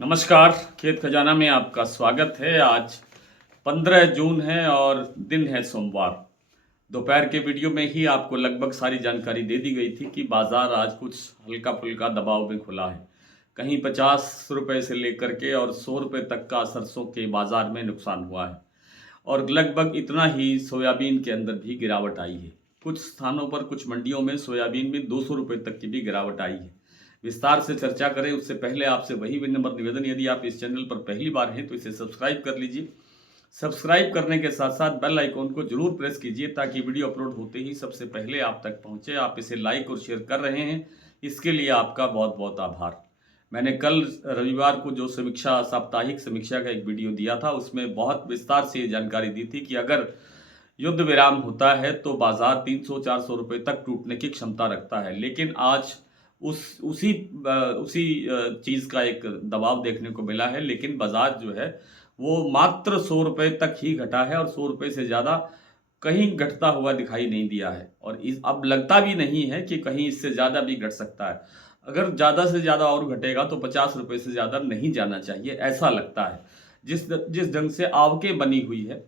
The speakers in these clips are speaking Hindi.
नमस्कार। खेत खजाना में आपका स्वागत है। आज 15 जून है और दिन है सोमवार। दोपहर के वीडियो में ही आपको लगभग सारी जानकारी दे दी गई थी कि बाज़ार आज कुछ हल्का फुल्का दबाव में खुला है। कहीं 50 रुपये से लेकर के और 100 रुपये तक का सरसों के बाज़ार में नुकसान हुआ है और लगभग इतना ही सोयाबीन के अंदर भी गिरावट आई है। कुछ स्थानों पर, कुछ मंडियों में सोयाबीन में 200 रुपये तक की भी गिरावट आई है। विस्तार से चर्चा करें उससे पहले आपसे वही विनम्र निवेदन, यदि आप इस चैनल पर पहली बार हैं तो इसे सब्सक्राइब कर लीजिए। सब्सक्राइब करने के साथ साथ बेल आइकॉन को जरूर प्रेस कीजिए ताकि वीडियो अपलोड होते ही सबसे पहले आप तक पहुंचे। आप इसे लाइक और शेयर कर रहे हैं, इसके लिए आपका बहुत बहुत आभार। मैंने कल रविवार को जो समीक्षा, साप्ताहिक समीक्षा का एक वीडियो दिया था, उसमें बहुत विस्तार से ये जानकारी दी थी कि अगर युद्ध विराम होता है तो बाजार 300-400 रुपये तक टूटने की क्षमता रखता है। लेकिन आज उसी चीज़ का एक दबाव देखने को मिला है, लेकिन बाजार जो है वो मात्र 100 रुपये तक ही घटा है और 100 रुपये से ज़्यादा कहीं घटता हुआ दिखाई नहीं दिया है। और अब लगता भी नहीं है कि कहीं इससे ज़्यादा भी घट सकता है। अगर ज़्यादा से ज़्यादा और घटेगा तो 50 रुपये से ज़्यादा नहीं जाना चाहिए, ऐसा लगता है। जिस ढंग से आवकें बनी हुई है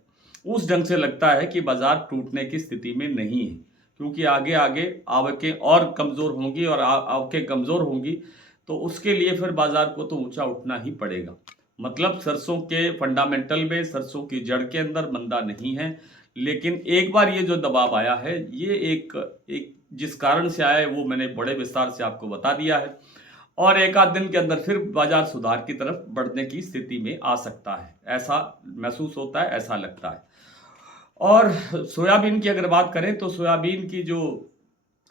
उस ढंग से लगता है कि बाजार टूटने की स्थिति में नहीं है, क्योंकि आगे आगे आवकें और कमज़ोर होंगी और आवकें कमज़ोर होंगी तो उसके लिए फिर बाजार को तो ऊंचा उठना ही पड़ेगा। मतलब सरसों के फंडामेंटल में, सरसों की जड़ के अंदर मंदा नहीं है, लेकिन एक बार ये जो दबाव आया है, ये एक जिस कारण से आया है वो मैंने बड़े विस्तार से आपको बता दिया है और एक आध दिन के अंदर फिर बाजार सुधार की तरफ बढ़ने की स्थिति में आ सकता है, ऐसा महसूस होता है, ऐसा लगता है। और सोयाबीन की अगर बात करें तो सोयाबीन की जो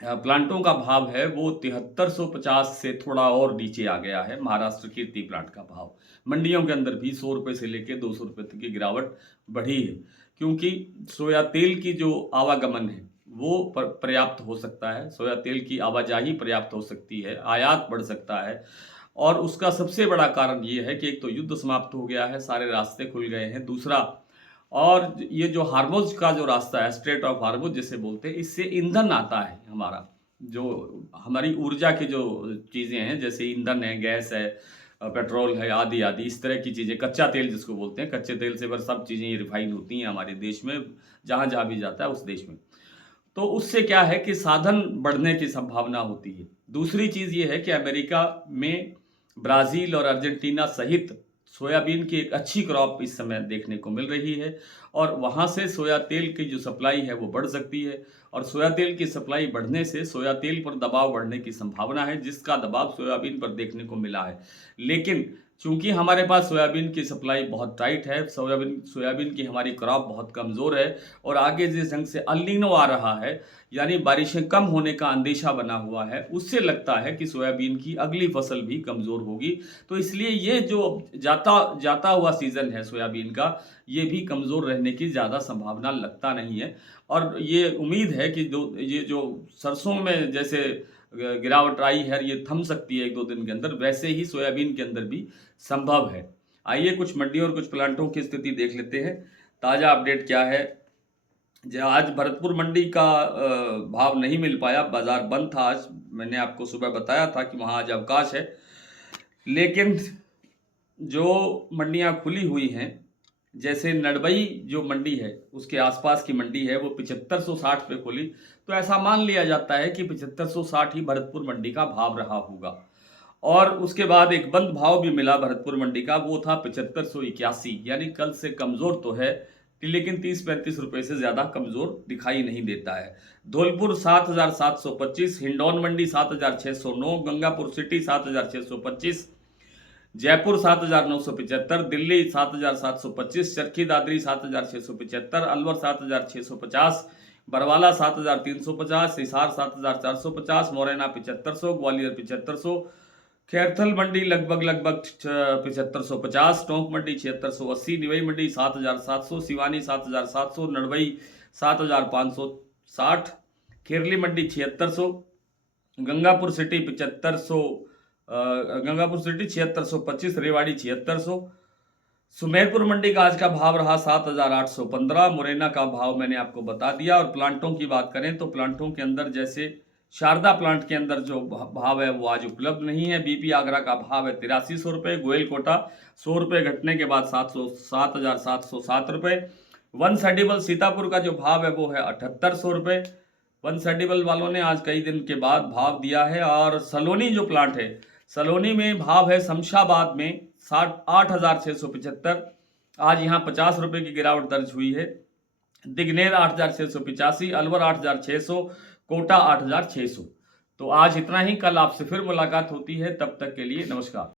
प्लांटों का भाव है वो 7350 से थोड़ा और नीचे आ गया है। महाराष्ट्र कीर्ति प्लांट का भाव मंडियों के अंदर भी 100 रुपये से लेकर 200 रुपये तक की गिरावट बढ़ी है, क्योंकि सोया तेल की जो आवागमन है वो पर्याप्त हो सकता है। सोया तेल की आवाजाही पर्याप्त हो सकती है, आयात बढ़ सकता है। और उसका सबसे बड़ा कारण ये है कि एक तो युद्ध समाप्त हो गया है, सारे रास्ते खुल गए हैं। दूसरा, और ये जो हार्मोज का जो रास्ता है, स्ट्रेट ऑफ हार्मोज जिसे बोलते हैं, इससे ईंधन आता है। हमारा जो हमारी ऊर्जा की जो चीज़ें हैं, जैसे ईंधन है, गैस है, पेट्रोल है, आदि आदि इस तरह की चीज़ें, कच्चा तेल जिसको बोलते हैं, कच्चे तेल से पर सब चीज़ें रिफाइन होती हैं हमारे देश में, जहाँ जहाँ भी जाता है उस देश में। तो उससे क्या है कि साधन बढ़ने की संभावना होती है। दूसरी चीज़ ये है कि अमेरिका में ब्राज़ील और अर्जेंटीना सहित सोयाबीन की एक अच्छी क्रॉप इस समय देखने को मिल रही है और वहाँ से सोया तेल की जो सप्लाई है वो बढ़ सकती है और सोया तेल की सप्लाई बढ़ने से सोया तेल पर दबाव बढ़ने की संभावना है, जिसका दबाव सोयाबीन पर देखने को मिला है। लेकिन चूंकि हमारे पास सोयाबीन की सप्लाई बहुत टाइट है, सोयाबीन की हमारी क्रॉप बहुत कमज़ोर है और आगे जिस ढंग से अल नीनो आ रहा है, यानी बारिशें कम होने का अंदेशा बना हुआ है, उससे लगता है कि सोयाबीन की अगली फसल भी कमज़ोर होगी। तो इसलिए ये जो जाता जाता हुआ सीज़न है सोयाबीन का, ये भी कमज़ोर रहने की ज़्यादा संभावना लगता नहीं है। और ये उम्मीद है कि ये जो सरसों में जैसे गिरावट आई है, ये थम सकती है 1-2 दिन के अंदर, वैसे ही सोयाबीन के अंदर भी संभव है। आइए कुछ मंडियों और कुछ प्लांटों की स्थिति देख लेते हैं। ताज़ा अपडेट क्या है? आज भरतपुर मंडी का भाव नहीं मिल पाया, बाजार बंद था आज। मैंने आपको सुबह बताया था कि वहाँ आज अवकाश है, लेकिन जो मंडियाँ खुली हुई हैं, जैसे नड़बई जो मंडी है उसके आसपास की मंडी है, वो 7560 पे खुली, तो ऐसा मान लिया जाता है कि 7560 ही भरतपुर मंडी का भाव रहा होगा। और उसके बाद एक बंद भाव भी मिला भरतपुर मंडी का, वो था 7581, यानी कल से कमज़ोर तो है लेकिन 30-35 रुपये से ज़्यादा कमज़ोर दिखाई नहीं देता है। धौलपुर 7725, हिंडौन मंडी 7609, गंगापुर सिटी 7625, जयपुर 7975, दिल्ली 7725, चरखी दादरी 7675, अलवर 7650, बरवाला 7350, हिसार 7450, मुरैना 7500, ग्वालियर 7500, खैरथल मंडी लगभग 7550, टोंक मंडी 7680, निवई मंडी 7700, सिवानी 7700, नड़बई 7560, खेरली मंडी 7600, गंगापुर सिटी 7500, गंगापुर सिटी 7625, रेवाड़ी 7600। सुमेरपुर मंडी का आज का भाव रहा 7815। मुरैना का भाव मैंने आपको बता दिया। और प्लांटों की बात करें तो प्लांटों के अंदर जैसे शारदा प्लांट के अंदर जो भाव है वो आज उपलब्ध नहीं है। BP आगरा का भाव है 8300 रुपये, गोयल कोटा 100 रुपये घटने के बाद 7,707 रुपये। वन सेडिबल सीतापुर का जो भाव है वो है 7800 रुपये। वन सेडिबल वालों ने आज कई दिन के बाद भाव दिया है। और सलोनी जो प्लांट है, सलोनी में भाव है शमशाबाद में 8,675, आज यहाँ 50 रुपये की गिरावट दर्ज हुई है। दिग्नेर 8,685, अलवर 8,600, कोटा 8,600। तो आज इतना ही, कल आपसे फिर मुलाकात होती है, तब तक के लिए नमस्कार।